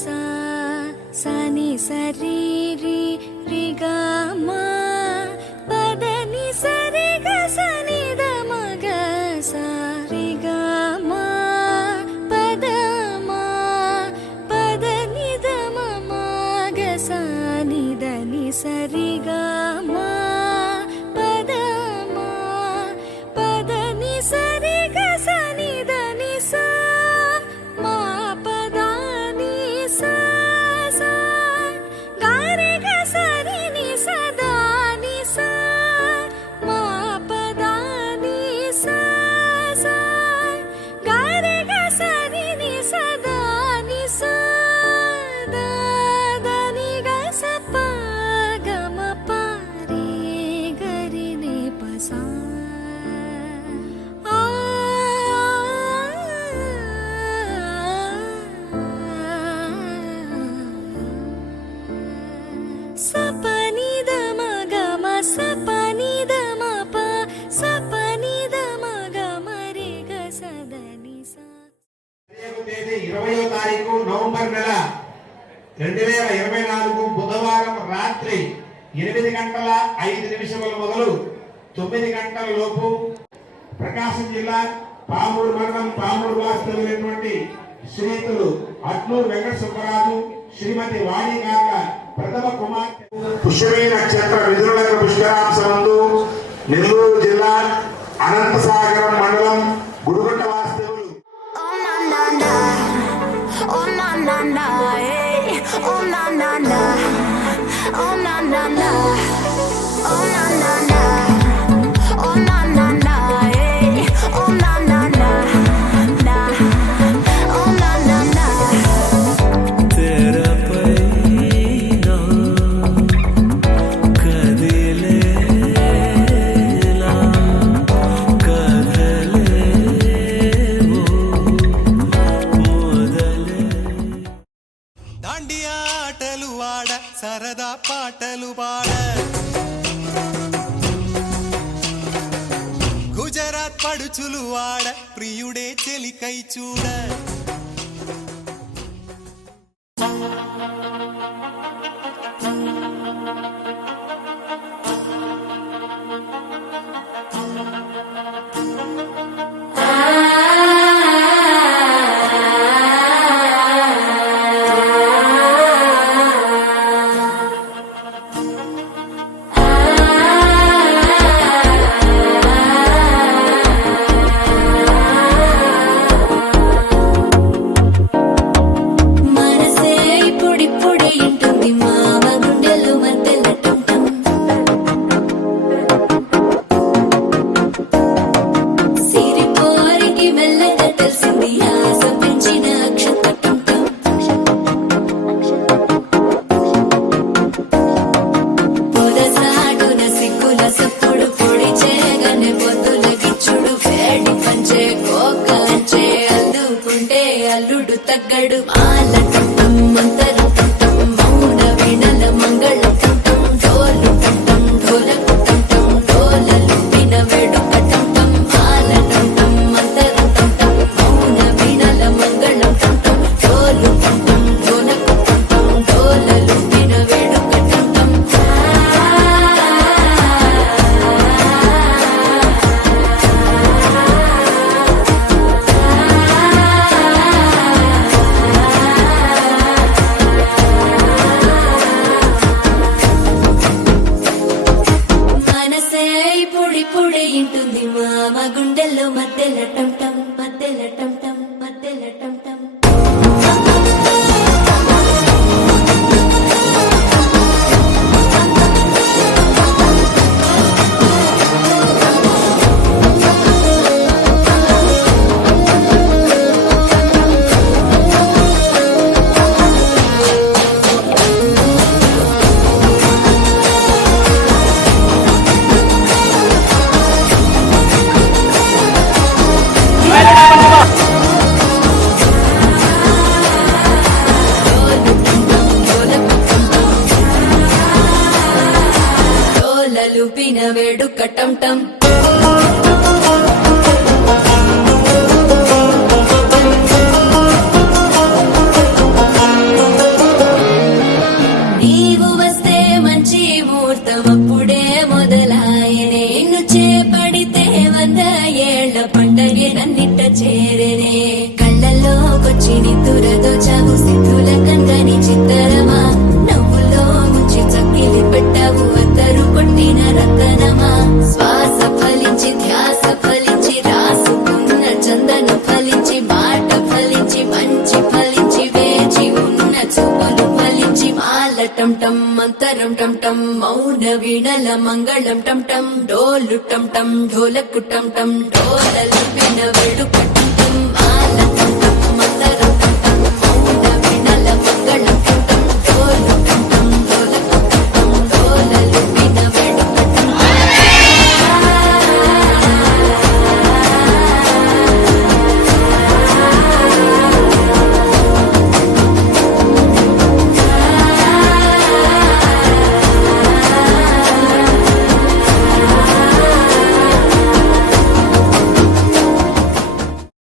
सा सा नि सा रि रि रि ग म पद नि सा रि ग सा नि द म ग सा रि ग म पद नि द म म ग सा नि द नि सा रि ग म पद नि सा रि ग सा नि द नि सा मा पद नि सा सा गा रे ग सा रि नि सा द नि सा मा पद नि सा सा गा रे ग सा रि नि सा द नि सा द द नि ग सा प ग म प रे ग रि नि प सा सपनी द म ग म सपनी द म प सपनी द म ग म रे ग स द नि सा తేదీ 20వ తారీఖు నవంబర్ నెల 2024 బుధవారం రాత్రి 8 గంటల 5 నిమిషముల మొదలు 9 గంటల లోపు ప్రకాశం జిల్లా పామూరు మండలం పామూరు వాస్తవులైనటువంటి శ్రీతులు అట్లూరు వెంకట సుబ్బరాజు శ్రీమతి వాణి గార్ల ప్రథమ కుమార్తె పుష్యమి నక్షత్ర మిథున పుష్కరాంశమందు నెల్లూరు జిల్లా అనంతసాగరం మండలం గుడిగుంట వాస్తవులు Oh na na na, hey. Oh na na na, oh na na na, oh na na na, oh na na na, hey. Oh na na na, na, oh na na na. तेरा पैना कदिलेला कदले वो మొదలే దాండియా ఆటలు ఆడ సరదా పాటలు పాడ గుజరాత్ పడుచులు ఆడ ప్రియుడే చెలికై చూడ మనసే ఇప్పుడిప్పుడే ఇంటుంది మామ గుండెలు మధ్యల టుంటం సిరిపోరికి మెల్లగా తెలిసింది ఆశ పెంచిన అక్షత టుంటం పొదసాటున సిగ్గుల సప్పుడు పొడి చేయగానే పొద్దుల గిచ్చుడు వేడి పంచే కోకలంచే అల్లుకుంటే అల్లుడు తగ్గడు మాల టుంటం మంతర టుంటం మౌన వీణల మంగళ టుంటం డోలు టుంటం ఢోలకు టుంటం డోలలు విన వేడుక టుంటం మాల టుంటం మంతర టుంటం మౌన వీణల మంగళ టుంటం డోలు టుంటం ఢోలకు టుంటం డోలలు విన వేడుక టుంటం మనసే ఇప్పుడిప్పుడే ఇంటుంది మామ గుండెల్లో మధ్యల టంటం మధ్యల టంటం మధ్యల టంటం వేడుక టంటం వచ్చి నిద్దురతో చావు సిద్ధుల కందని చిత్తరమా నవ్వులో ముంచి చక్కిలి పెట్టావు అద్దరు కొట్టిన రతనమా శ్వాస ఫలించి ధ్యాస ఫలించి రాసుకున్న చందన ఫలించి మాట ఫలించి మంచి ఫలించి వేచి ఉన్న చూపులు ఫలించి మాల టం టం మంతరం టం టం మౌన వీణల మంగళం టం టం డోలు టం టం ఢోలకు టం టం డోలలు విన వేడుక టం టం మాల టం టం మంతరం టం